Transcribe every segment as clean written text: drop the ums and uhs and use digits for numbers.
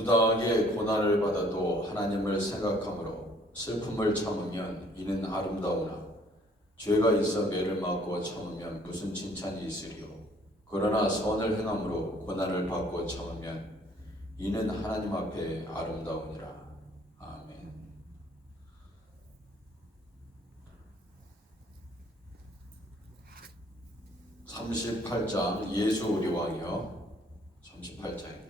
부당하게 고난을 받아도 하나님을 생각함으로 슬픔을 참으면 이는 아름다우나 죄가 있어 매를 맞고 참으면 무슨 칭찬이 있으리요. 그러나 선을 행함으로 고난을 받고 참으면 이는 하나님 앞에 아름다우니라. 아멘. (38장) 예수 우리 왕이여. 38장입니다.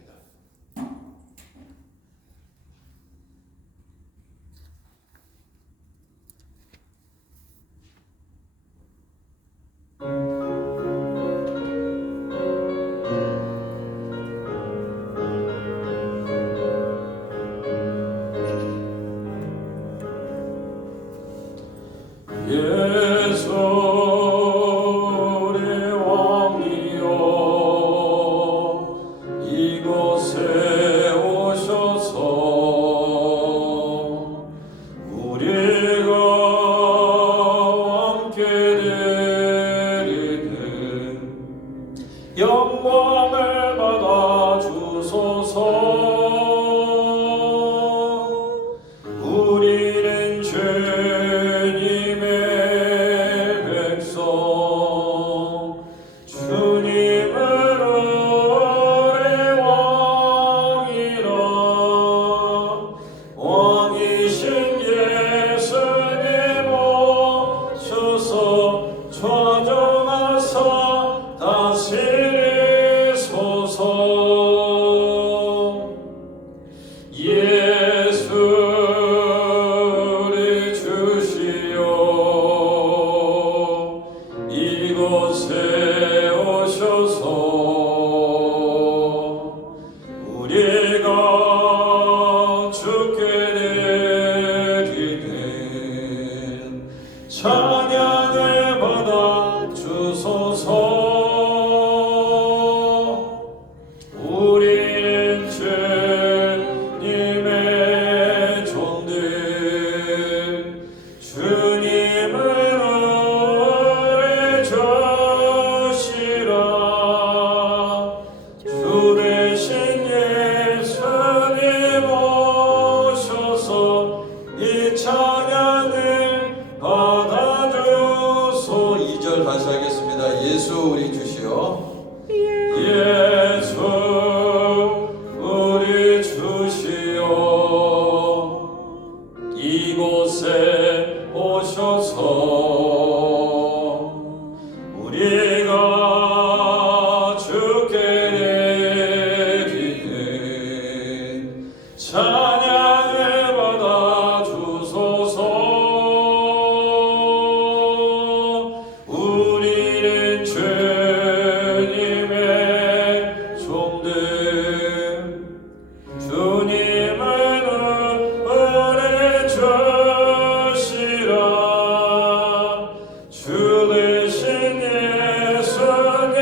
영광을 받아 주소서. 우리는 주님의 백성, 주님은 우리 왕이라. 왕이신 예수님 오셔서 좌정하사 다스리소서. 예수를 주시오. 이곳에 오셔서 우리가 주께 드리는 찬양을 받아 주소서. 우리는 주님의 종들, 주님은 우리 주시라. 주 대신 예수님 오셔서 이 찬양을 받아주소. 2절 다시 하겠습니다. 예수 우리 주시오. 예수 우리 주시오. 이곳에 오셔서 우리가 주께 드리는 찬양을 받아 주소서. 우리는 주님의 종들, 주님은 우리 주시라. 주 대신 예수님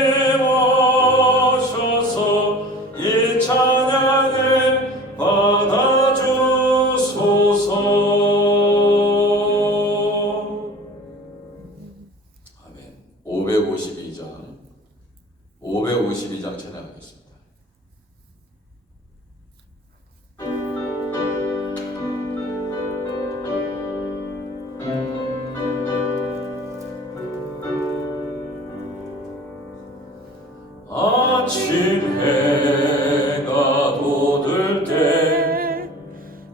오셔서 이 찬양을 받아주소서. 아멘. 552장 찬양하겠습니다. 아침 해가 돋을 때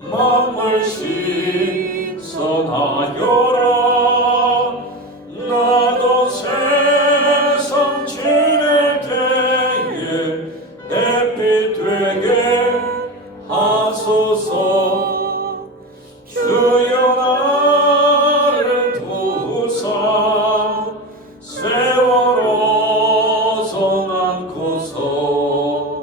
마음을 신선하여라. 나도 세상 지낼 때에 햇빛 되게 하소서. 주여 나를 도우사 세월호 성 안고서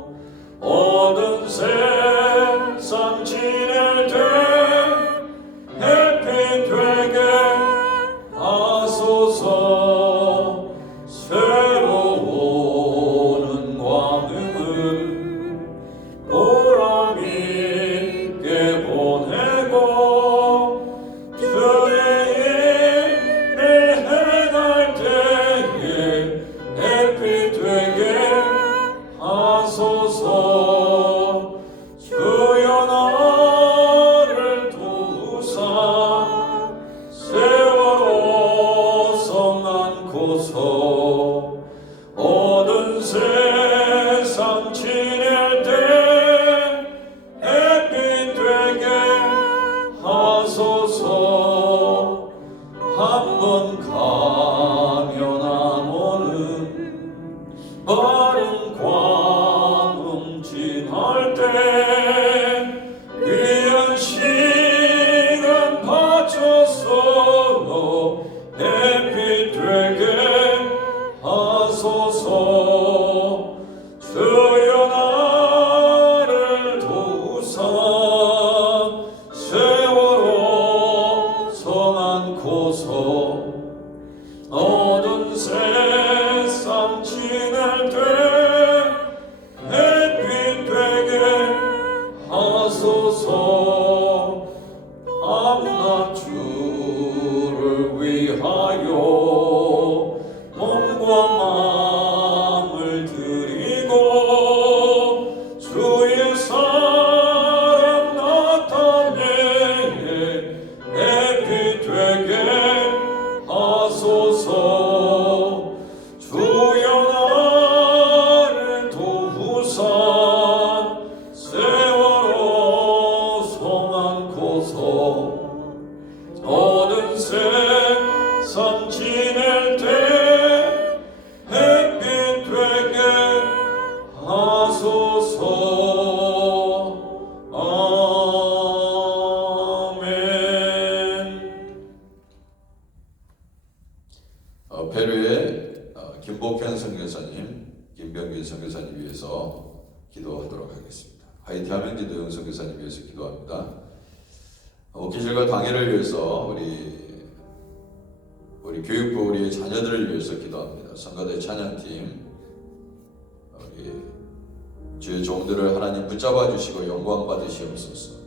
위해서 기도하도록 하겠습니다. 하이티 함영지도 영성교사님 위해서 기도합니다. 목회실과 당회를 위해서 우리 교육부 우리 자녀들을 위해서 기도합니다. 성가대 찬양팀 우리 주의 종들을 하나님 붙잡아 주시고 영광 받으시옵소서.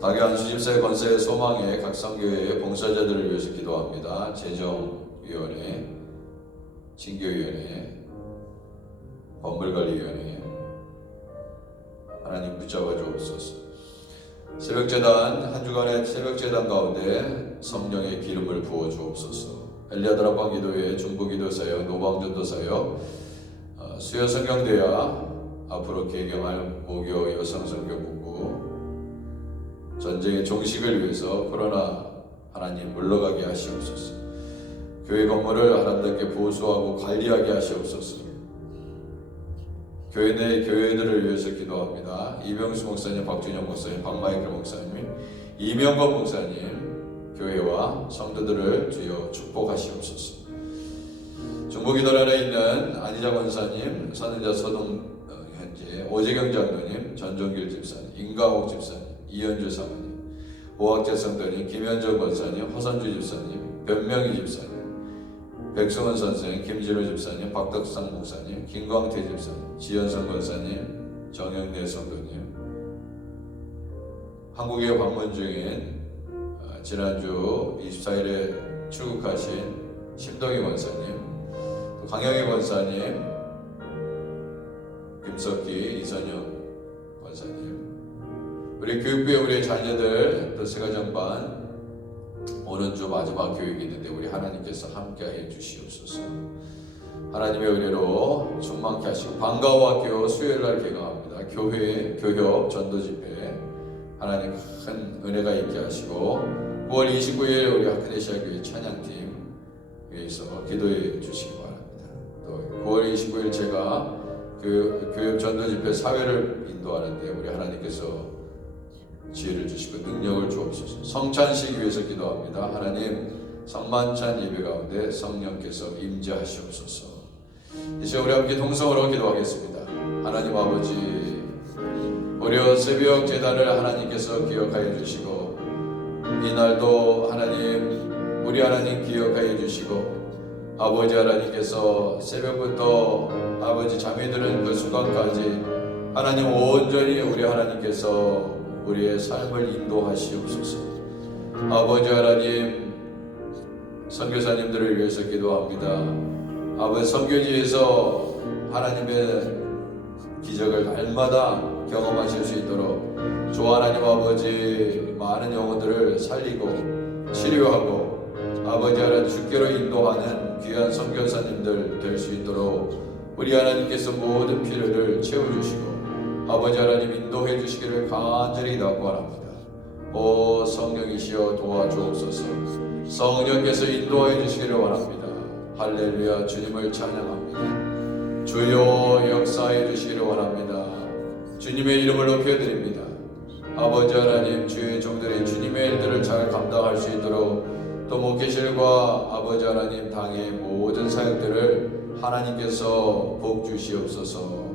당회 안수집사의 권세의 소망의 각 선교회의 봉사자들을 위해서 기도합니다. 재정위원회, 징계위원회, 법물관리위원회 하나님 붙잡아 주옵소서. 새벽재단 한 주간의 새벽재단 가운데 성령의 기름을 부어 주옵소서. 엘리아드라방 기도회, 중부기도사역, 노방전도사역, 수요 성경대야 앞으로 개경할 모교 여성성경국구 전쟁의 종식을 위해서 코로나 하나님 물러가게 하시옵소서. 교회 건물을 아름답게 보수하고 관리하게 하시옵소서. 교회 내 교회들을 위해서 기도합니다. 이병수 목사님, 박준영 목사님, 박마이클 목사님, 이명건 목사님 교회와 성도들을 주여 축복하시옵소서. 중부기도련에 있는 안희자 권사님, 선은자 서동 현재, 오재경 장로님, 전종길 집사님, 임강옥 집사님, 이현주 사모님, 오학재 성도님, 김현정 권사님, 허선주 집사님, 변명희 집사님, 백승원 선생, 김진호 집사님, 박덕상 목사님, 김광태 집사님, 지현성 권사님, 정영래 성도님, 한국에 방문 중인 지난주 24일에 출국하신 심동희 권사님, 또 강영희 권사님, 김석기, 이선영 권사님, 우리 교육부의 우리 자녀들, 또 세가정반 오는 주 마지막 교육이 있는데 우리 하나님께서 함께하여 주시옵소서. 하나님의 은혜로 충만케 하시고 방과후학교 수요일날 개강합니다. 교회 교협 전도집회 하나님 큰 은혜가 있게 하시고 9월 29일 우리 하크데시아교회 찬양팀 위해서 기도해 주시기 바랍니다. 또 9월 29일 제가 교협 전도집회 사회를 인도하는데 우리 하나님께서 지혜를 주시고 능력을 주옵소서. 성찬식 위해서 기도합니다. 하나님 성만찬 예배 가운데 성령께서 임재하시옵소서. 이제 우리 함께 동성으로 기도하겠습니다. 하나님 아버지, 우리 새벽 제단을 하나님께서 기억하여 주시고 이날도 하나님 우리 하나님 기억하여 주시고 아버지 하나님께서 새벽부터 아버지 잠이 드는 그 순간까지 하나님 온전히 우리 하나님께서 우리의 삶을 인도하시옵소서. 아버지 하나님 선교사님들을 위해서 기도합니다. 아버지 선교지에서 하나님의 기적을 날마다 경험하실 수 있도록 주 하나님 아버지 많은 영혼들을 살리고 치료하고 아버지 하나님 주께로 인도하는 귀한 선교사님들 될 수 있도록 우리 하나님께서 모든 필요를 채워주시고 아버지 하나님 인도해 주시기를 간절히 기도합니다. 오 성령이시여 도와주옵소서. 성령께서 인도해 주시기를 원합니다. 할렐루야. 주님을 찬양합니다. 주여 역사해 주시기를 원합니다. 주님의 이름을 높여드립니다. 아버지 하나님 주의 종들이 주님의 일들을 잘 감당할 수 있도록 또 목회실과 아버지 하나님 당의 모든 사역들을 하나님께서 복 주시옵소서.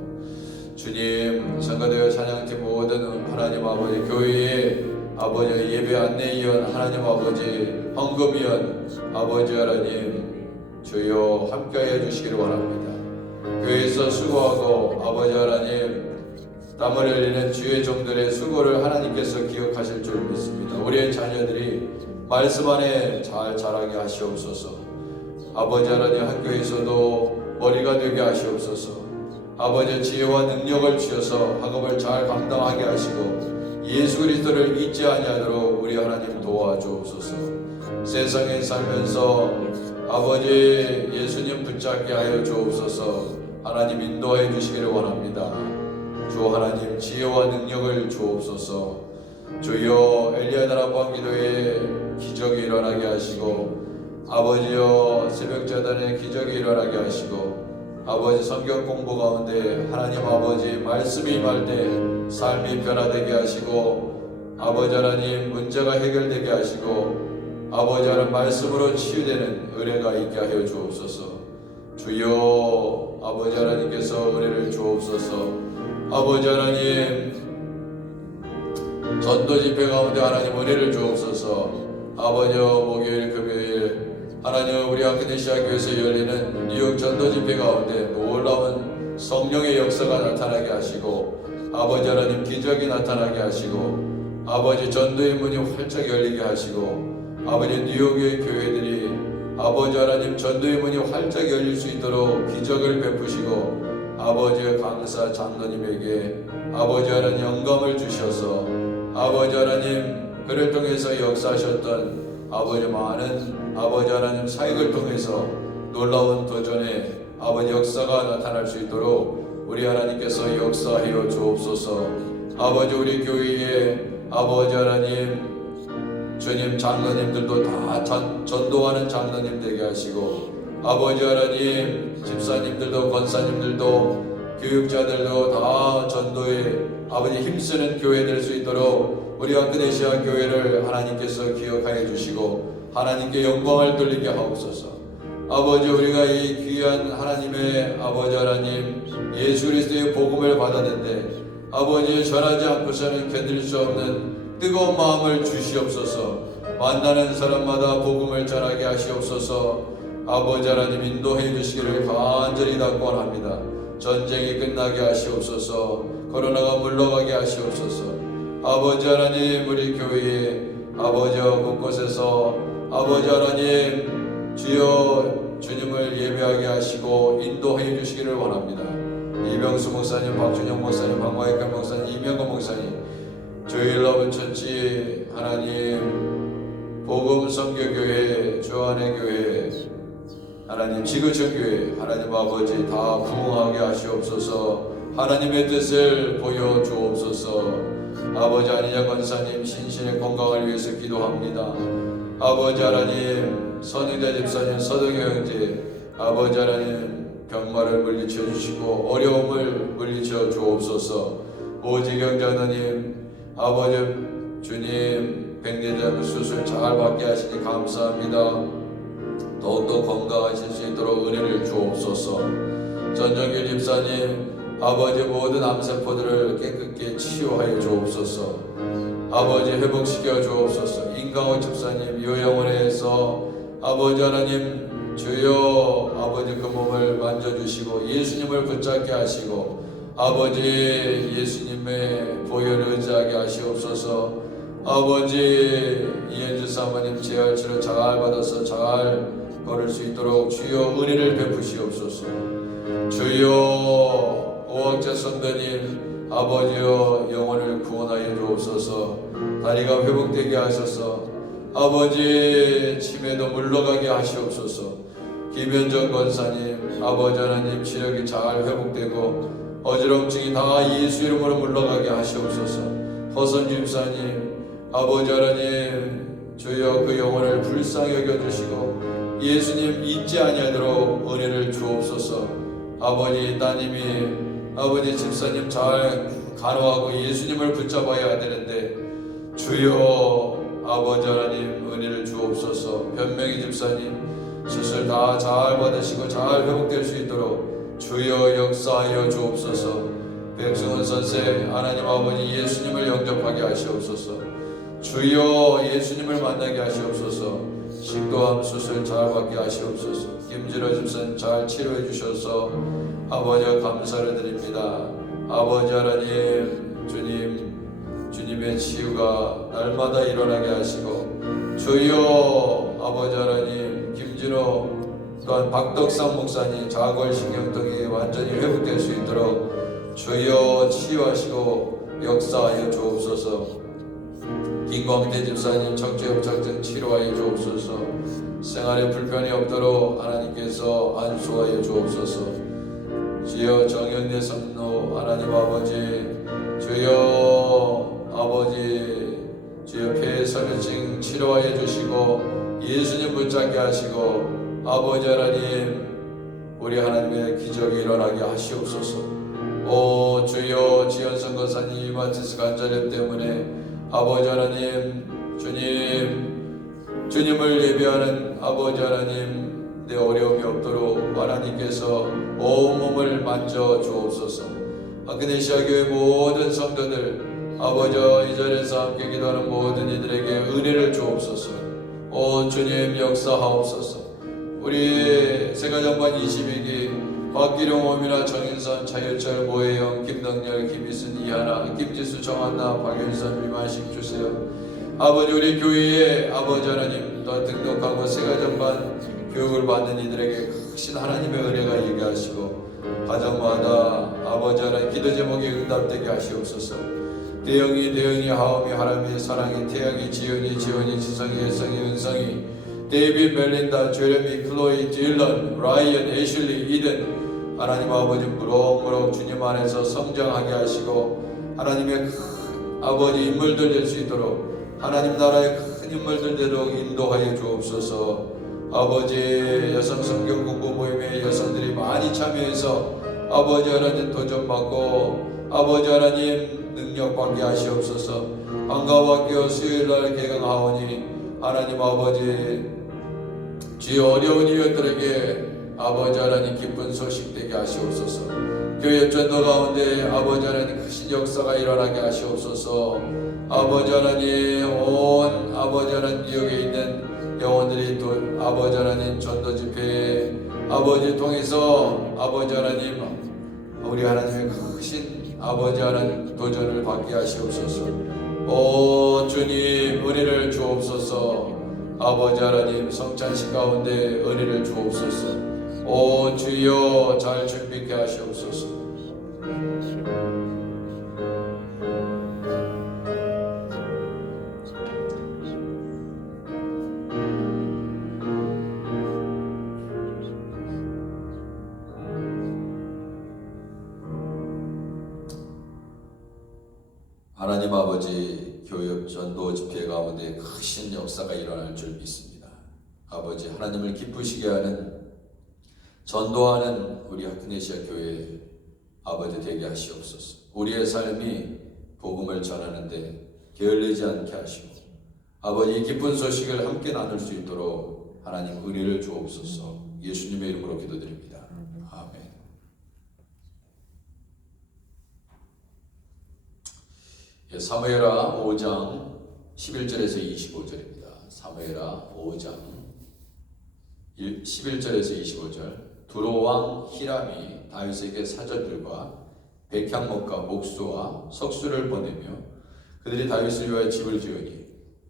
주님 성가대회 찬양팀 모든 하나님 아버지 교회의 아버지 예배 안내위원 하나님 아버지 헌금위원 아버지 하나님 주여 함께하여 주시기를 원합니다. 교회에서 수고하고 아버지 하나님 땀을 흘리는 주의 종들의 수고를 하나님께서 기억하실 줄 믿습니다. 우리의 자녀들이 말씀 안에 잘 자라게 하시옵소서. 아버지 하나님 학교에서도 머리가 되게 하시옵소서. 아버지의 지혜와 능력을 주셔서 학업을 잘 감당하게 하시고 예수 그리스도를 잊지 아니하도록 우리 하나님 도와주옵소서. 세상에 살면서 아버지 예수님 붙잡게 하여 주옵소서. 하나님 인도해 주시기를 원합니다. 주 하나님 지혜와 능력을 주옵소서. 주여 엘리야다라방 기도에 기적이 일어나게 하시고 아버지여 새벽자단에 기적이 일어나게 하시고 아버지 성경 공부 가운데 하나님 아버지 말씀이 임할 때 삶이 변화되게 하시고 아버지 하나님 문제가 해결되게 하시고 아버지 하나님 말씀으로 치유되는 은혜가 있게 하여 주옵소서. 주여 아버지 하나님께서 은혜를 주옵소서. 아버지 하나님, 전도 집회 가운데 하나님 은혜를 주옵소서. 아버지 목요일 금요일 하나님 우리 아크네시아 교회에서 열리는 뉴욕 전도 집회 가운데 놀라운 성령의 역사가 나타나게 하시고, 아버지 하나님 기적이 나타나게 하시고, 아버지 전도의 문이 활짝 열리게 하시고, 아버지 뉴욕의 교회들이 아버지 하나님 전도의 문이 활짝 열릴 수 있도록 기적을 베푸시고, 아버지 강사 장로님에게 아버지 하나님 영감을 주셔서 아버지 하나님 그를 통해서 역사하셨던 아버지 많은 아버지 하나님 사역을 통해서 놀라운 도전의 아버지 역사가 나타날 수 있도록 우리 하나님께서 역사하여 주옵소서. 아버지 우리 교회에 아버지 하나님 주님 장로님들도 다 전도하는 장로님 되게 하시고, 아버지 하나님 집사님들도 권사님들도 교육자들도 다 전도에 아버지 힘쓰는 교회 될 수 있도록 우리 아크네시아 교회를 하나님께서 기억하여 주시고 하나님께 영광을 돌리게 하옵소서. 아버지 우리가 이 귀한 하나님의 아버지 하나님 예수 그리스도의 복음을 받았는데 아버지 전하지 않고서는 견딜 수 없는 뜨거운 마음을 주시옵소서. 만나는 사람마다 복음을 전하게 하시옵소서. 아버지 하나님 인도해 주시기를 간절히 답권합니다. 전쟁이 끝나게 하시옵소서. 코로나가 물러가게 하시옵소서. 아버지 하나님 우리 교회에 아버지 곳곳에서 아버지 하나님 주여 주님을 예배하게 하시고 인도해 주시기를 원합니다. 이병수 목사님, 박준영 목사님, 박마이클 목사님, 이명건 목사님, 조일러브 처치 하나님 복음 선교교회, 주안의 교회 하나님 지구촌 교회 하나님 아버지 다 부흥하게 하시옵소서. 하나님의 뜻을 보여 주옵소서. 아버지 안희자 권사님 신신의 건강을 위해서 기도합니다. 아버지 하나님 선희대 집사님, 서동효 형제 아버지 하나님 병마를 물리쳐 주시고 어려움을 물리쳐 주옵소서. 오지경 장로님 아버지 주님 백내장 수술 잘 받게 하시니 감사합니다. 더욱더 건강하실 수 있도록 은혜를 주옵소서. 전정길 집사님 아버지 모든 암세포들을 깨끗게 치유하여 주옵소서. 아버지 회복시켜 주옵소서. 인강호 집사님 요양원에서 아버지 하나님 주여 아버지 그 몸을 만져주시고 예수님을 붙잡게 하시고 아버지 예수님의 보혈을 의지하게 하시옵소서. 아버지 이현주 사모님 재활치료 잘 받아서 잘 걸을 수 있도록 주여 은혜를 베푸시옵소서. 주여 오학자 선배님 아버지여 영혼을 구원하여 주옵소서. 다리가 회복되게 하셔서 아버지 치매도 물러가게 하시옵소서. 김현정 권사님 아버지 하나님 시력이 잘 회복되고 어지럼증이 다 예수 이름으로 물러가게 하시옵소서. 허선 집사님 아버지 하나님 주여 그 영혼을 불쌍히 여겨주시고 예수님 잊지 아니하도록 은혜를 주옵소서. 아버지 따님이 아버지 집사님 잘 간호하고 예수님을 붙잡아야 되는데 주여 아버지 하나님 은혜를 주옵소서. 변명희 집사님 수술 다 잘 받으시고 잘 회복될 수 있도록 주여 역사하여 주옵소서. 백승훈 선생 하나님 아버지 예수님을 영접하게 하시옵소서. 주여 예수님을 만나게 하시옵소서. 식도암 수술 잘 받게 하시옵소서. 김진호 집사님 잘 치료해 주셔서 아버지 감사를 드립니다. 아버지 하나님 주님의 치유가 날마다 일어나게 하시고 주여 아버지 하나님 김진호 또한 박덕상 목사님 자골신경통이 완전히 회복될 수 있도록 주여 치유하시고 역사하여 주옵소서. 김광태 집사님 척추협착증 치료하여 주옵소서. 생활에 불편이 없도록 하나님께서 안수하여 주옵소서. 주여 정영래 성로 하나님 아버지 주여 아버지 주여 폐혈증 치료하여 주시고 예수님 붙잡게 하시고 아버지 하나님 우리 하나님의 기적이 일어나게 하시옵소서. 오 주여 지연성 거사님 이마티스 간절염 때문에 아버지 하나님 주님을 예배하는 아버지 하나님 내 어려움이 없도록 하나님께서 온몸을 만져 주옵소서. 아그네시아 교회 모든 성도들 아버지 이 자리에서 함께 기도하는 모든 이들에게 은혜를 주옵소서. 오 주님 역사하옵소서. 우리 세가정반 22기 박기룡 오미나 정인선 차유철 모혜영 김덕렬 김희순 이하나 김지수 정한나 박윤선 미만식 주세요. 아버지 우리 교회에 아버지 하나님 또 등록하고 세가정반 교육을 받는 이들에게 크신 하나님의 은혜가 있게 하시고 가정마다 아버지 하나님 기도 제목이 응답되게 하시옵소서. 대영이 하엄이 하람이 사랑이 태양이 지연이 지성이 혜성이 은성이 데이빗 멜린다 제레미 클로이 딜런 라이언 애슐리 이든 하나님 아버지 무럭무럭 주님 안에서 성장하게 하시고 하나님의 큰 아버지 인물들 될 수 있도록 하나님 나라의 큰 인물들 되도록 인도하여 주옵소서. 아버지 여성 성경 공부 모임에 여성들이 많이 참여해서 아버지 하나님 도전받고 아버지 하나님 능력받게 하시옵소서. 방과학교 수요일날 개강하오니 하나님 아버지 주의 어려운 이웃들에게 아버지 하나님 기쁜 소식 되게 하시옵소서. 교회 전도 가운데 아버지 하나님 크신 역사가 일어나게 하시옵소서. 아버지 하나님 온 아버지 하나님 지역에 있는 영혼들이 또 아버지 하나님 전도 집회에 아버지 통해서 아버지 하나님 우리 하나님의 크신 아버지 하나님 도전을 받게 하시옵소서. 오 주님 은혜를 주옵소서. 아버지 하나님 성찬식 가운데 은혜를 주옵소서. 오 주여 잘 준비케 하시옵소서. 하나님 아버지 교육 전도 집회 가운데 크신 역사가 일어날 줄 믿습니다. 아버지 하나님을 기쁘시게 하는 전도하는 우리 아그네시아 교회 아버지 되게 하시옵소서. 우리의 삶이 복음을 전하는데 게을리지 않게 하시고 아버지 기쁜 소식을 함께 나눌 수 있도록 하나님 은혜를 주옵소서. 예수님의 이름으로 기도드립니다. 아멘. 사무엘하 5장 11절에서 25절입니다. 사무엘하 5장 11절에서 25절. 두로왕 히람이 다윗에게 사절들과 백향목과 목수와 석수를 보내며 그들이 다윗을 위하여 집을 지으니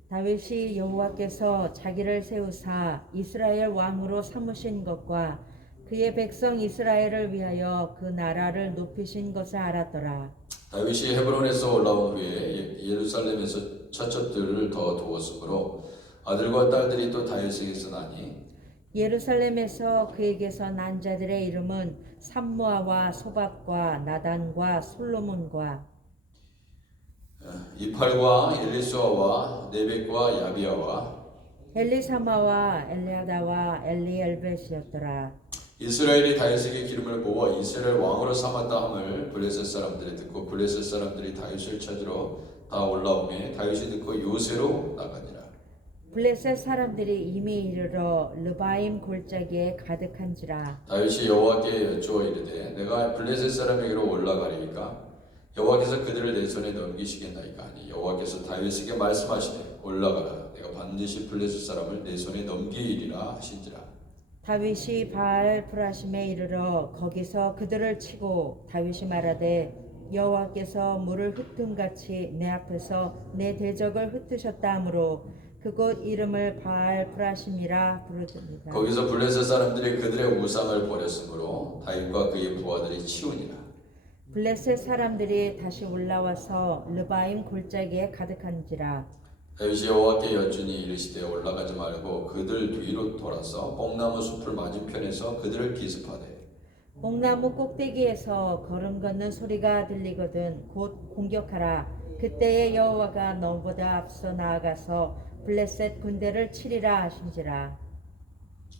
다윗이 여호와께서 자기를 세우사 이스라엘 왕으로 삼으신 것과 그의 백성 이스라엘을 위하여 그 나라를 높이신 것을 알았더라. 다윗이 헤브론에서 올라온 후에 예루살렘에서 처첩들을 더 두었으므로 아들과 딸들이 또 다윗에게서 나니 예루살렘에서 그에게서 난 자들의 이름은 삼무아와 소밥과 나단과 솔로몬과 이팔과 엘리수아와 네벡과 야비아와 엘리사마와 엘리아다와 엘리엘벳이었더라. 이스라엘이 다윗에게 기름을 부어 이스라엘 왕으로 삼았다 함을 블레셋 사람들이 듣고 블레셋 사람들이 다윗을 찾으러 다 올라오매 다윗이 듣고 요새로 나가니라. 블레셋 사람들이 이미 이르러 르바임 골짜기에 가득한지라. 다윗이 여호와께 여쭈어 이르되 내가 블레셋 사람에게로 올라가리이까 여호와께서 그들을 내 손에 넘기시겠나이까 하니 여호와께서 다윗에게 말씀하시되 올라가라 내가 반드시 블레셋 사람을 내 손에 넘기리라 하신지라. 다윗이 바알 브라심에 이르러 거기서 그들을 치고 다윗이 말하되 여호와께서 물을 흩음같이 내 앞에서 내 대적을 흩으셨다 하므로 그곳 이름을 바알 브라심이라 부르더니라. 거기서 블레셋 사람들이 그들의 우상을 버렸으므로 다윗과 그의 부하들이 치우니라. 블레셋 사람들이 다시 올라와서 르바임 골짜기에 가득한지라. 다윗이 여호와께 여쭈니 이르시되 올라가지 말고 그들 뒤로 돌아서 뽕나무 숲을 맞은편에서 그들을 기습하되 뽕나무 꼭대기에서 걸음 걷는 소리가 들리거든 곧 공격하라. 그때에 여호와가 너보다 앞서 나아가서 블레셋 군대를 치리라 하신지라.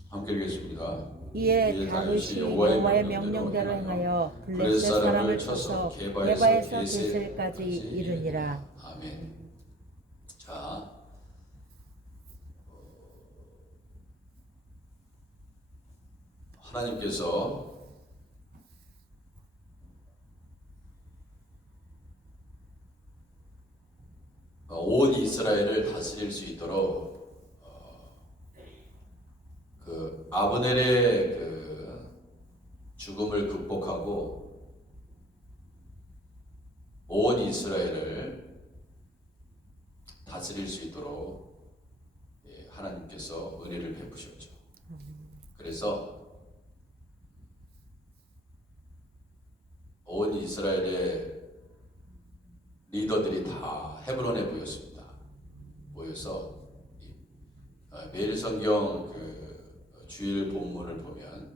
함께 읽겠습니다. 이에 다윗이 여호와의 명령대로 행하여 블레셋 사람을 쳐서 게바에서 게셀까지 이르니라. 아멘. 자, 하나님께서 온 이스라엘을 다스릴 수 있도록 그 아브넬의 그 죽음을 극복하고 온 이스라엘을 다스릴 수 있도록 하나님께서 은혜를 베푸셨죠. 그래서 온 이스라엘의 리더들이 다 헤브론에 모여서 매일 성경 그 주일 본문을 보면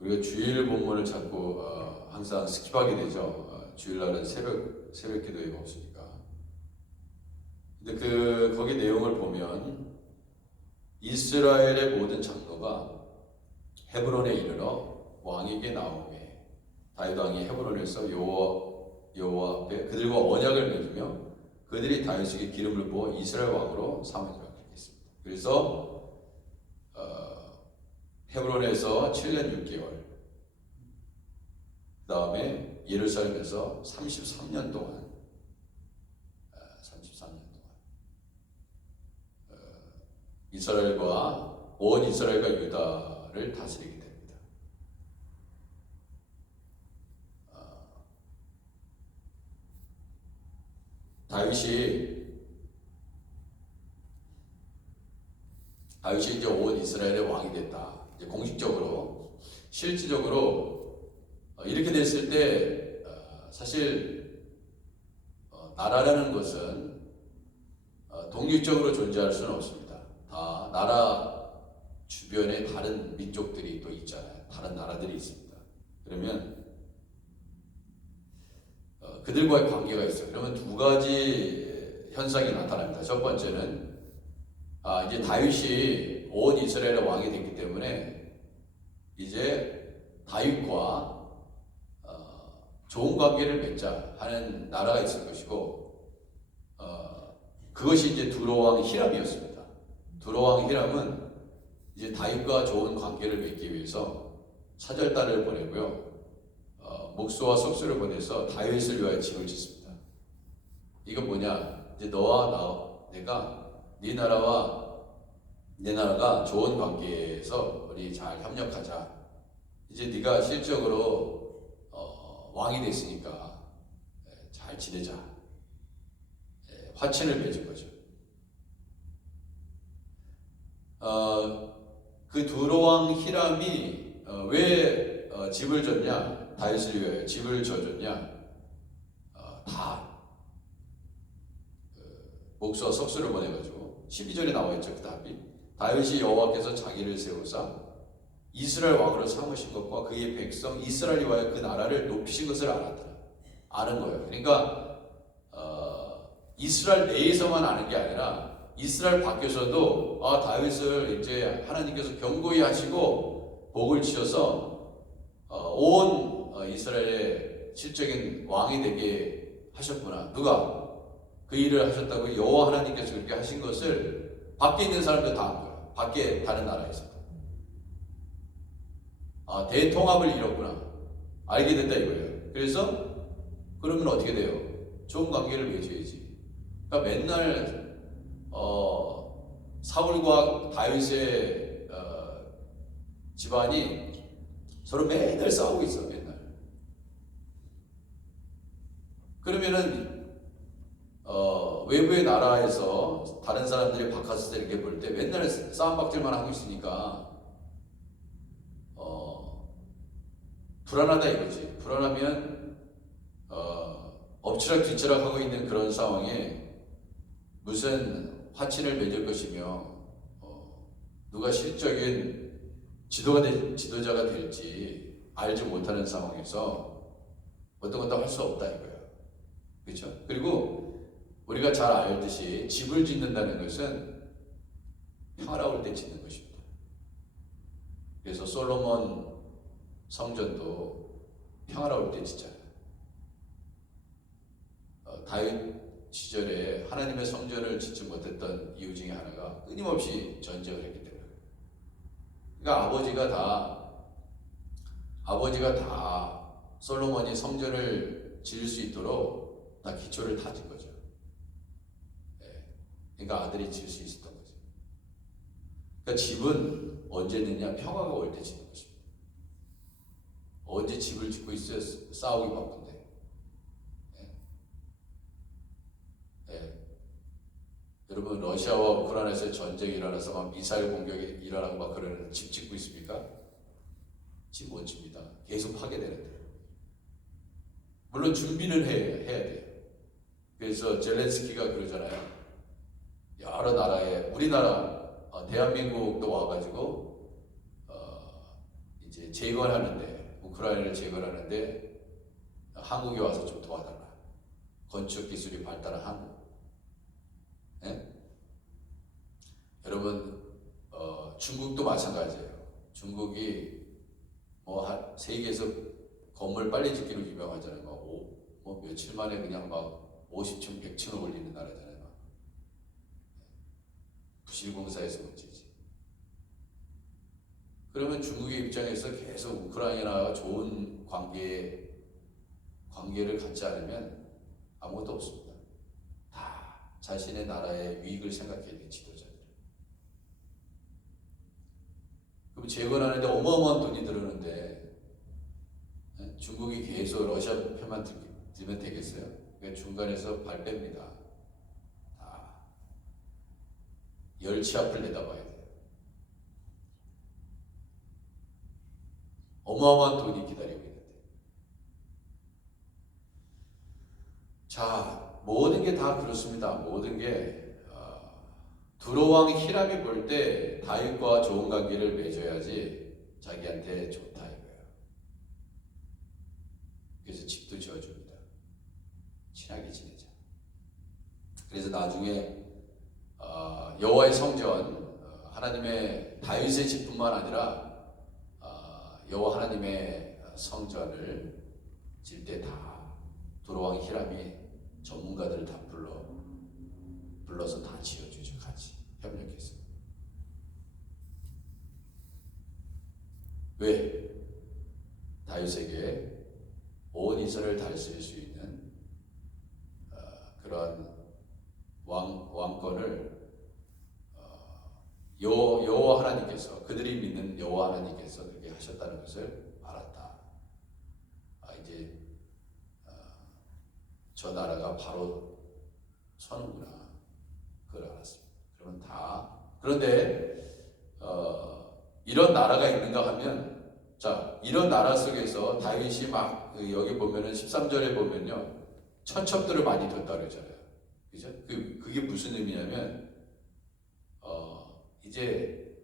우리가 주일 본문을 자꾸 항상 스킵하게 되죠. 주일날은 새벽 기도회가 없으니까. 근데 거기 내용을 보면 이스라엘의 모든 장로가 헤브론에 이르러 왕에게 나오매 다윗 왕이 헤브론에서 여호와 앞에 그들과 언약을 맺으며 그들이 다윗에게 기름을 부어 이스라엘 왕으로 삼으리라 그랬습니다. 그래서 헤브론에서 7년 6개월, 그 다음에 예루살렘에서 33년 동안 온 이스라엘과 유다를 다스리게 됩니다. 다윗이 이제 온 이스라엘의 왕이 됐다. 이제 공식적으로, 실질적으로 이렇게 됐을 때 사실 나라라는 것은 독립적으로 존재할 수는 없습니다. 다 나라 주변에 다른 민족들이 또 있잖아요. 다른 나라들이 있습니다. 그러면 그들과의 관계가 있어요. 그러면 두 가지 현상이 나타납니다. 첫 번째는 이제 다윗이 온 이스라엘의 왕이 됐기 때문에 이제 다윗과 좋은 관계를 맺자 하는 나라가 있을 것이고, 그것이 이제 두로왕 히람이었습니다. 두로왕 히람은 이제 다윗과 좋은 관계를 맺기 위해서 사절단을 보내고요, 목수와 석수를 보내서 다윗을 위하여 집을 짓습니다. 이건 뭐냐? 이제 너와 네 나라와 내 나라가 좋은 관계에서 우리 잘 협력하자. 이제 네가 실적으로 왕이 됐으니까 잘 지내자. 화친을 맺은 거죠. 그 두로왕 히람이 왜 집을 졌냐? 다윗을 위하여 집을 져줬냐? 다 목수와 석수를 보내가지고 12절에 나와있죠. 그 답이 다윗이 여호와께서 자기를 세우사 이스라엘 왕으로 삼으신 것과 그의 백성 이스라엘이 위하여 그 나라를 높이신 것을 아는 거예요. 그러니까 이스라엘 내에서만 아는 게 아니라 이스라엘 밖에서도 다윗을 이제 하나님께서 견고히 하시고 복을 지어서 온 이스라엘의 실적인 왕이 되게 하셨구나. 누가 그 일을 하셨다고? 여호와 하나님께서 그렇게 하신 것을 밖에 있는 사람들 다 한 거야. 밖에 다른 나라에서. 대통합을 이뤘구나. 알게 된다 이거예요. 그래서 그러면 어떻게 돼요? 좋은 관계를 맺어야지. 그러니까 맨날 사울과 다윗의 집안이 서로 맨날 싸우고 있어. 맨날. 그러면은 외부의 나라에서 다른 사람들이 바깥에서 이렇게 볼 때 맨날 싸움박질만 하고 있으니까 불안하다 이거지. 불안하면 엎치락뒤치락 하고 있는 그런 상황에 무슨 화친을 맺을 것이며 누가 실적인 지도자가 될지 알지 못하는 상황에서 어떤 것도 할 수 없다 이거예요. 그렇죠? 그리고 우리가 잘 알듯이 집을 짓는다는 것은 평화로울 때 짓는 것입니다. 그래서 솔로몬 성전도 평화로울 때 짓잖아요. 다윗 시절에 하나님의 성전을 짓지 못했던 이유 중에 하나가 끊임없이 전쟁을 했기 때문에. 그러니까 아버지가 다 솔로몬이 성전을 지을 수 있도록 다 기초를 다진 거죠. 예. 그러니까 아들이 지을 수 있었던 거죠. 그러니까 집은 언제 되냐? 평화가 올 때 짓는 것입니다. 언제 집을 짓고 있어야 싸우기 바쁜데. 예. 예. 여러분 러시아와 우크라이나에서 전쟁이 일어나서 막 미사일 공격이 일어나고 막 그러는 집 짓고 있습니까? 집 못 집니다. 계속 파괴되는데. 물론 준비는 해야 돼요. 그래서 젤렌스키가 그러잖아요. 여러 나라에 우리나라 대한민국도 와가지고 이제 재건하는데 우크라이나를 재건하는데 한국에 와서 좀 도와달라. 건축 기술이 발달한 한국. 네? 여러분 중국도 마찬가지예요. 중국이 뭐 세계에서 건물 빨리 짓기로 유명하잖아요. 뭐 며칠 만에 그냥 막 50층, 100층을 올리는 나라잖아요. 부실공사에서 문제지. 그러면 중국의 입장에서 계속 우크라이나와 좋은 관계를 갖지 않으면 아무것도 없습니다. 다 자신의 나라의 유익을 생각해야 돼, 지도자들. 그럼 재건하는데 어마어마한 돈이 들었는데 중국이 계속 러시아 편만 들면 되겠어요? 그러니까 중간에서 발 뺍니다. 다 열치 앞을 내다봐야 돼요. 어마어마한 돈이 기다리고 있는데. 자, 모든 게 다 그렇습니다. 모든 게 두로왕 히람이 볼 때 다윗과 좋은 관계를 맺어야지 자기한테 좋다 이거예요. 그래서 집도 지어줍니다. 친하게 지내자. 그래서 나중에 여호와의 성전, 하나님의 다윗의 집뿐만 아니라 여호와 하나님의 성전을 질 때 다 두로왕 히람이 전문가들을 다 불러서 다 지어주죠. 같이 협력해서. 왜? 다윗에게 온 이스라엘을 다스릴 수 있는 그런 왕권을 여호와 하나님께서, 그들이 믿는 여호와 하나님께서 그렇게 하셨다는 것을 알았다. 이제 저 나라가 바로 서는구나. 그걸 알았습니다. 그러면 그런데 이런 나라가 있는가 하면, 자, 이런 나라 속에서 다윗이 막 여기 보면은 13절에 보면요, 천첩들을 많이 뒀다 그러잖아요. 그죠? 그게 무슨 의미냐면 이제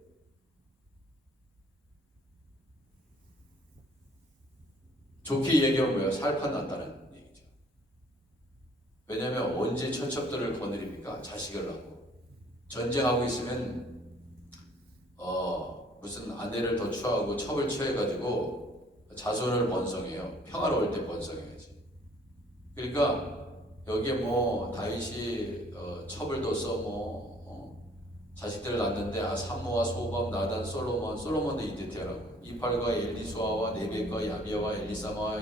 좋게 얘기하면 뭐예요? 살판 났다는 얘기죠. 왜냐하면 언제 천첩들을 거느립니까? 자식을 낳고. 전쟁하고 있으면 무슨 아내를 더 취하고 첩을 취해가지고 자손을 번성해요. 평화로울 때 번성해야지. 그러니까 여기에 뭐 다윗이 첩을 둬서 자식들을 낳는데 산모와 소밤, 나단, 솔로몬도 이드테라고, 이팔과 엘리수아와 네벡과 야비아와 엘리사마와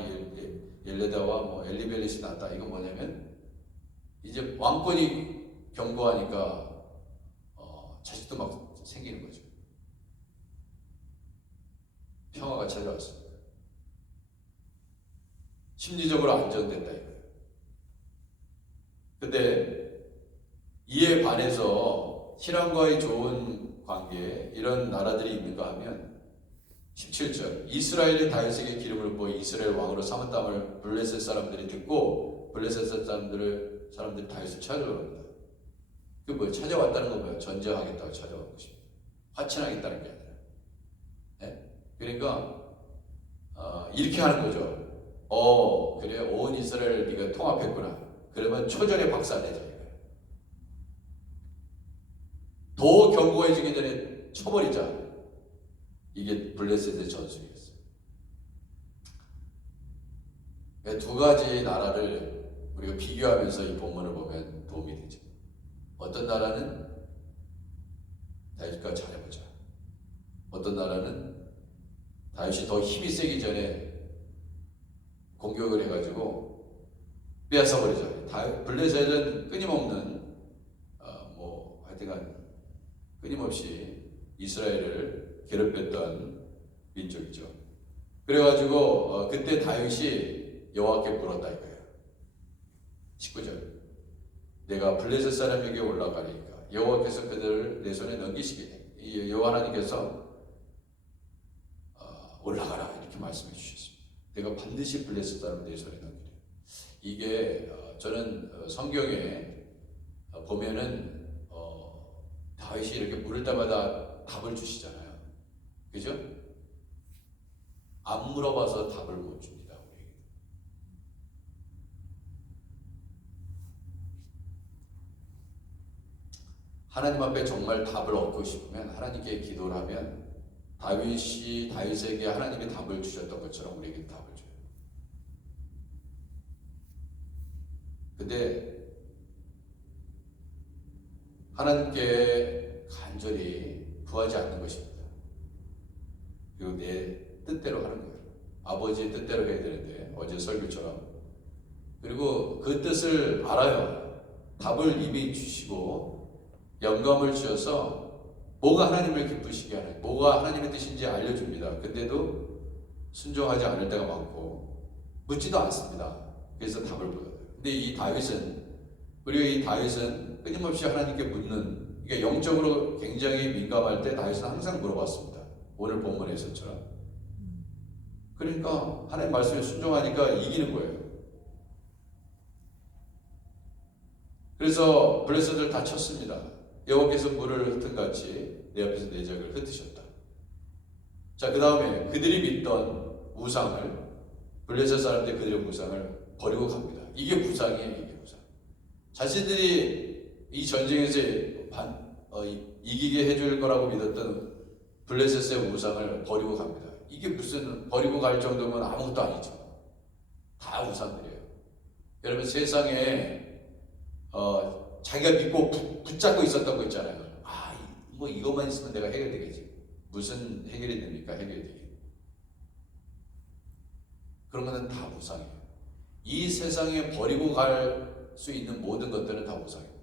엘레다와 엘리벨렛이 낳았다. 이건 뭐냐면 이제 왕권이 견고하니까 자식도 막 생기는 거죠. 평화가 찾아왔습니다. 심리적으로 안정된다 이거예요. 근데 이에 반해서 히람과의 좋은 관계에 이런 나라들이 있는가 하면 17절, 이스라엘이 다윗에게 기름을 부어 이스라엘 왕으로 삼았다함을 블레셋 사람들이 듣고 블레셋 사람들이 다윗을 찾아옵니다. 그 뭐예요? 찾아왔다는 건 뭐예요? 전쟁하겠다고 찾아온 것입니다. 화친하겠다는 게 아니라. 네? 그러니까 이렇게 하는 거죠. 그래, 온 이스라엘을 네가 통합했구나. 그러면 초전에 박살내자 이거예요. 더 견고해지기 전에 쳐버리자. 이게 블레셋의 전술이었어요. 두 가지 나라를 우리가 비교하면서 이 본문을 보면 도움이 되죠. 어떤 나라는 다윗과 잘해보자. 어떤 나라는 다윗이 더 힘이 세기 전에 공격을 해가지고 빼앗아 버리잖아요. 블레셋은 끊임없는 하여튼간 끊임없이 이스라엘을 괴롭혔던 민족이죠. 그래가지고 그때 다윗이 여호와께 물었다 이거예요. 19절. 내가 블레셋 사람에게 올라가리니까 여호와께서 그들을 내 손에 넘기시게. 여호와 하나님께서 올라가라 이렇게 말씀해 주셨습니다. 내가 반드시 블레셋 사람을 내 손에 넘기리. 이게 저는 성경에 보면은 다윗이 이렇게 물을 때마다 답을 주시잖아요. 그죠? 안 물어봐서 답을 못 줍니다. 우리에게. 하나님 앞에 정말 답을 얻고 싶으면 하나님께 기도를 하면 다윗이 다윗에게 하나님이 답을 주셨던 것처럼 우리에게 답을 줘요. 근데 하나님께 간절히 구하지 않는 것입니다. 그리고 내 뜻대로 하는 거예요. 아버지의 뜻대로 해야 되는데 어제 설교처럼. 그리고 그 뜻을 알아요. 답을 이미 주시고 영감을 주셔서 뭐가 하나님을 기쁘시게 하는, 뭐가 하나님의 뜻인지 알려줍니다. 근데도 순종하지 않을 때가 많고 묻지도 않습니다. 그래서 답을 보여요. 근데 이 다윗은 끊임없이 하나님께 묻는, 그러니까 영적으로 굉장히 민감할 때 다윗은 항상 물어봤습니다. 오늘 본문에서처럼. 그러니까 하나님 말씀에 순종하니까 이기는 거예요. 그래서 블레셋을 다 쳤습니다. 여호와께서 물을 흩은 같이 내 앞에서 내 적을 흩으셨다. 자, 그 다음에 그들이 믿던 우상을, 블레셋 사람들이 그들의 우상을 버리고 갑니다. 이게 무상이에요. 이게 무상. 자신들이 이 전쟁에서 이기게 해줄 거라고 믿었던 블레셋의 우상을 버리고 갑니다. 이게 무슨, 버리고 갈 정도면 아무것도 아니죠. 다 우상들이에요. 여러분, 세상에 자기가 믿고 붙잡고 있었던 거 있잖아요. 뭐 이것만 있으면 내가 해결되겠지. 무슨 해결이 됩니까? 해결되기. 그런 거는 다 우상이에요. 이 세상에 버리고 갈 수 있는 모든 것들은 다 우상입니다.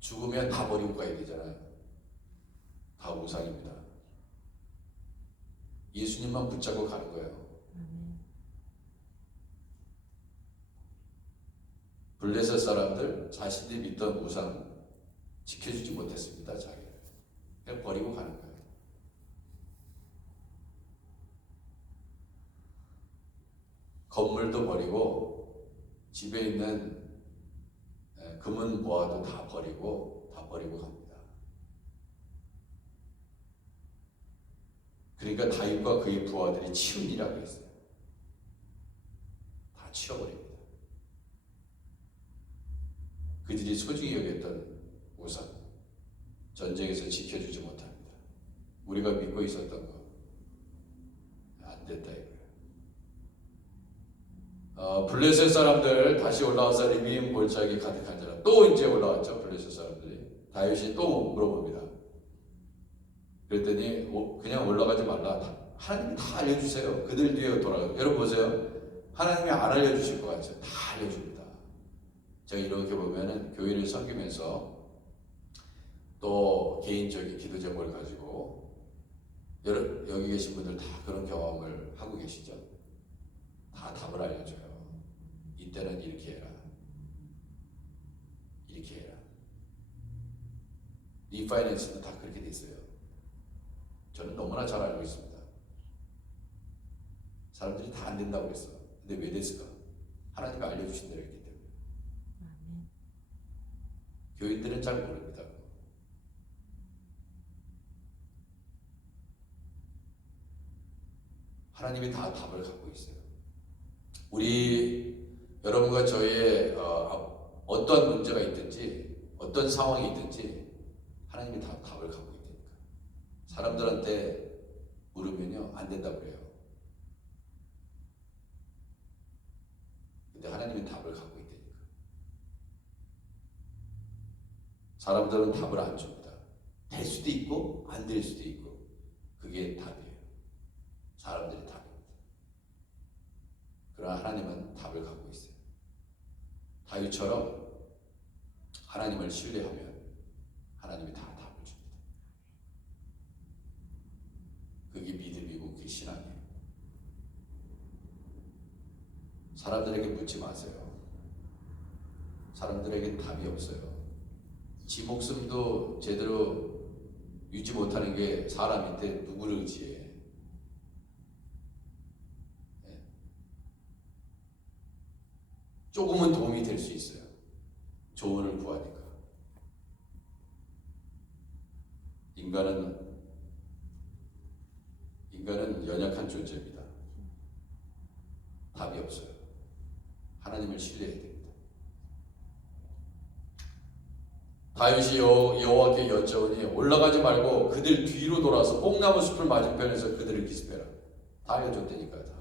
죽으면 다 버리고 가야 되잖아요. 다 우상입니다. 예수님만 붙잡고 가는 거예요. 블레셋 사람들 자신들이 믿던 우상 지켜주지 못했습니다. 자기를. 그냥 버리고 가는 거예요. 건물도 버리고 집에 있는 금은 보화도 다 버리고 갑니다. 그러니까 다윗과 그의 부하들이 치운이라고 했어요. 다 치워버립니다. 그들이 소중히 여겼던 우상, 전쟁에서 지켜주지 못합니다. 우리가 믿고 있었던 거 안 됐다 이거예요. 블레셋 사람들 다시 올라와서 리비임 골짜기 가득한 자라, 또 이제 올라왔죠. 블레셋 사람들이. 다윗이 또 물어봅니다. 그랬더니 그냥 올라가지 말라. 하나님이 다 알려주세요. 그들 뒤에 돌아가요. 여러분 보세요. 하나님이 안 알려주실 것 같아요. 다 알려줍니다. 제가 이렇게 보면은 교회를 섬기면서 또 개인적인 기도 제목을 가지고 여기 계신 분들 다 그런 경험을 하고 계시죠? 다 답을 알려줘요. 이때는 이렇게 해라. 이렇게 해라. 리파이낸스는 다 그렇게 돼 있어요. 저는 너무나 잘 알고 있습니다. 사람들이 다 안 된다고 그랬어. 근데 왜 됐을까? 하나님이 알려주신 대로 했기 때문에. 교인들은 잘 모릅니다. 하나님이 다 답을 갖고 있어요. 우리 여러분과 저의 어떠한 문제가 있든지 어떤 상황이 있든지 하나님이 다 답을 갖고 있다니까. 사람들한테 물으면요 안 된다고 그래요. 근데 하나님이 답을 갖고 있다니까. 사람들은 답을 안 줍니다. 될 수도 있고 안 될 수도 있고 그게 답이에요. 사람들이 답입니다. 그러나 하나님은 답을 갖고 있어요. 다윗처럼 하나님을 신뢰하면 하나님이 다 답을 줍니다. 그게 믿음이고 그게 신앙이에요. 사람들에게 묻지 마세요. 사람들에게 답이 없어요. 지 목숨도 제대로 유지 못하는 게 사람인데 누구를 의지해? 네. 조금은 도움이 될 수 있어요. 조언을 구하니까. 인간은 연약한 존재입니다. 답이 없어요. 하나님을 신뢰해야 됩니다. 다윗이 여호와께 여쭤오니 올라가지 말고 그들 뒤로 돌아서 뽕나무 숲을 맞은편에서 그들을 기습해라. 다 알려줬다니까요. 다.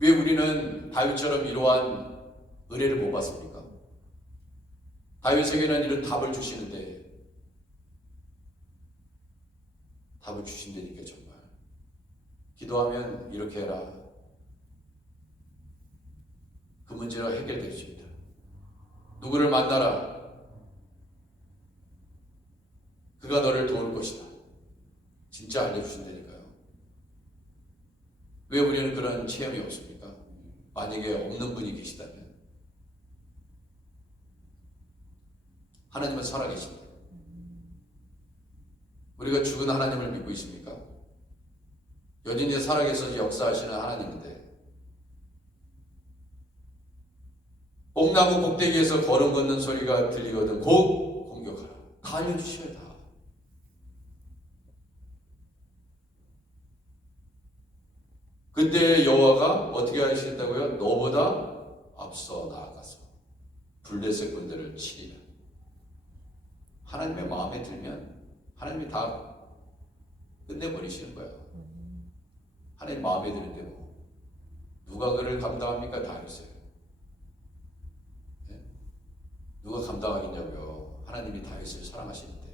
왜 우리는 다윗처럼 이러한 은혜를 못 받습니까? 다윗에게는 이런 답을 주시는데 답을 주신다니까 정말. 기도하면 이렇게 해라. 그 문제가 해결될 수 있다. 누구를 만나라. 그가 너를 도울 것이다. 진짜 알려주신다니까요. 왜 우리는 그런 체험이 없습니까? 만약에 없는 분이 계시다면 하나님은 살아계십니다. 우리가 죽은 하나님을 믿고 있습니까? 여전히 살아계셔서 역사하시는 하나님인데 뽕나무 꼭대기에서 걸음 걷는 소리가 들리거든 곧 공격하라. 다 알려주셔야 다. 그때 여호와가 어떻게 하신다고요? 너보다 앞서 나아가서 블레셋 군대를 치리라. 하나님의 마음에 들면 하나님이 다 끝내버리시는 거예요. 하나님 마음에 드는데 뭐 누가 그를 감당합니까? 다 있어요. 네? 누가 감당하겠냐고요. 하나님이 다윗을 사랑하시는데.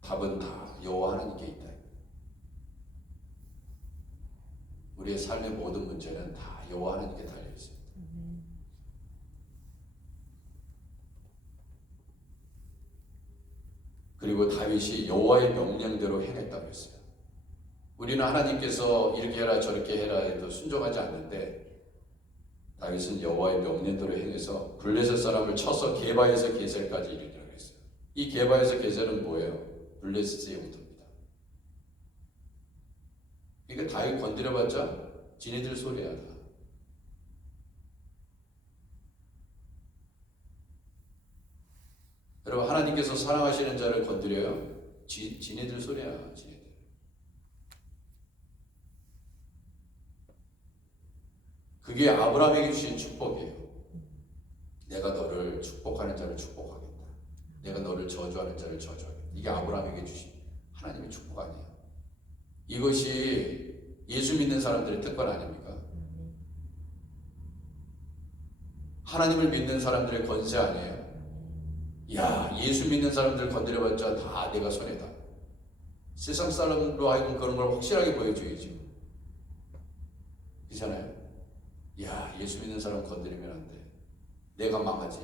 답은 다 여호와 하나님께 있다. 우리의 삶의 모든 문제는 다 여호와 하나님께 달려 있습니다. 그리고 다윗이 여호와의 명령대로 행했다고 했어요. 우리는 하나님께서 이렇게 해라 저렇게 해라 해도 순종하지 않는데 다윗은 여호와의 명령대로 행해서 블레셋 사람을 쳐서 게바에서 게셀까지 이르기로 했어요. 이 게바에서 게셀은 뭐예요? 블레셋의 영토입니다. 그러니까 다윗 건드려봤자 지네들 소리야 다. 여러분 하나님께서 사랑하시는 자를 건드려요? 지네들 소리야 지네들. 그게 아브라함에게 주신 축복이에요. 내가 너를 축복하는 자를 축복하겠다. 내가 너를 저주하는 자를 저주하겠다. 이게 아브라함에게 주신 하나님의 축복 아니에요. 이것이 예수 믿는 사람들의 특권 아닙니까? 하나님을 믿는 사람들의 권세 아니에요? 야, 예수 믿는 사람들 건드려봤자 다 내가 손해다. 세상 사람으로 하여금 그런 걸 확실하게 보여줘야죠. 그렇잖아요? 야, 예수 믿는 사람 건드리면 안 돼. 내가 망하지.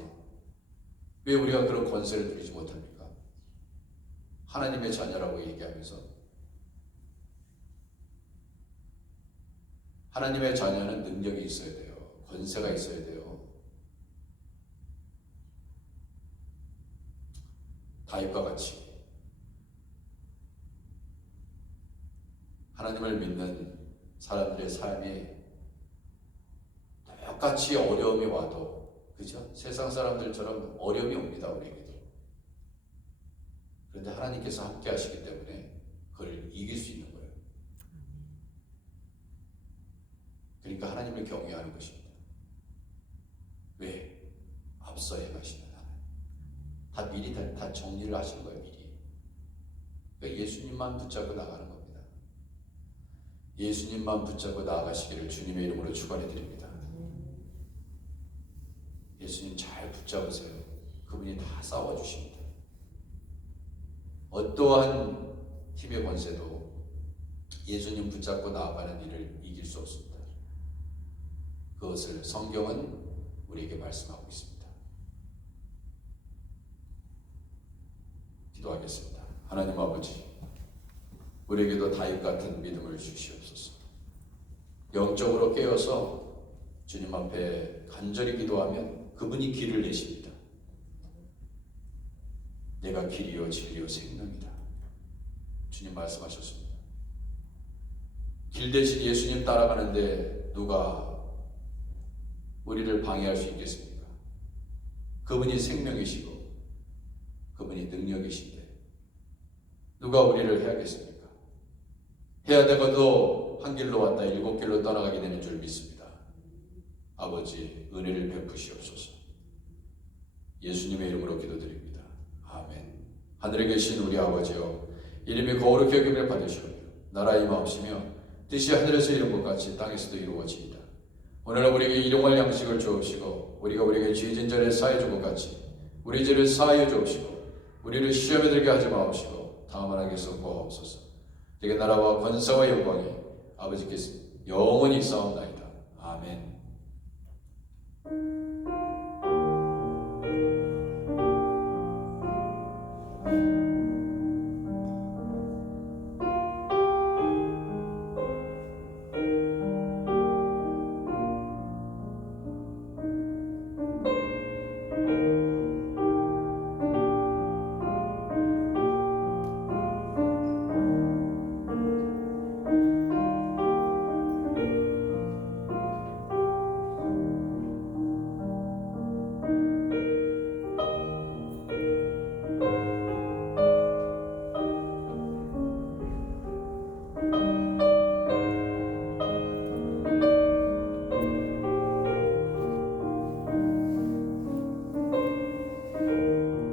왜 우리가 그런 권세를 누리지 못합니까? 하나님의 자녀라고 얘기하면서 하나님의 자녀는 능력이 있어야 돼요. 권세가 있어야 돼요. 다윗과 같이 하나님을 믿는 사람들의 삶이 똑같이 어려움이 와도 그죠? 세상 사람들처럼 어려움이 옵니다. 우리에게도. 그런데 하나님께서 함께 하시기 때문에 그걸 이길 수 있는 거예요. 그러니까 하나님을 경외하는 것입니다. 왜? 앞서 행하시는 하나님. 다 미리 다 정리를 하시는 거예요. 미리. 그러니까 예수님만 붙잡고 나가는 겁니다. 예수님만 붙잡고 나아가시기를 주님의 이름으로 축원해 드립니다. 예수님 잘 붙잡으세요. 그분이 다 싸워주십니다. 어떠한 힘의 권세도 예수님 붙잡고 나아가는 일을 이길 수 없습니다. 그것을 성경은 우리에게 말씀하고 있습니다. 기도하겠습니다. 하나님 아버지, 우리에게도 다윗 같은 믿음을 주시옵소서. 영적으로 깨어서 주님 앞에 간절히 기도하면 그분이 길을 내십니다. 내가 길이요 진리요 생명이다. 주님 말씀하셨습니다. 길 대신 예수님 따라가는데 누가 우리를 방해할 수 있겠습니까? 그분이 생명이시고 그분이 능력이신데 누가 우리를 해야겠습니까? 해야 되고도 한 길로 왔다 7길로 떠나가게 되는 줄 믿습니다. 아버지 은혜를 베푸시옵소서. 예수님의 이름으로 기도드립니다. 아멘. 하늘에 계신 우리 아버지여, 이름이 거룩히 여김을 받으시오며 나라 임하옵시며 뜻이 하늘에서 이룬 것 같이 땅에서도 이루어지이다. 오늘은 우리에게 일용할 양식을 주옵시고 우리가 우리에게 죄진 자를 사해 준 것 같이 우리 죄를 사하여 주옵시고 우리를 시험에 들게 하지 마옵시고 다만 하게서 구하옵소서. 내게 나라와 권세와 영광이 아버지께서 영원히 있사옵나이다. 아멘.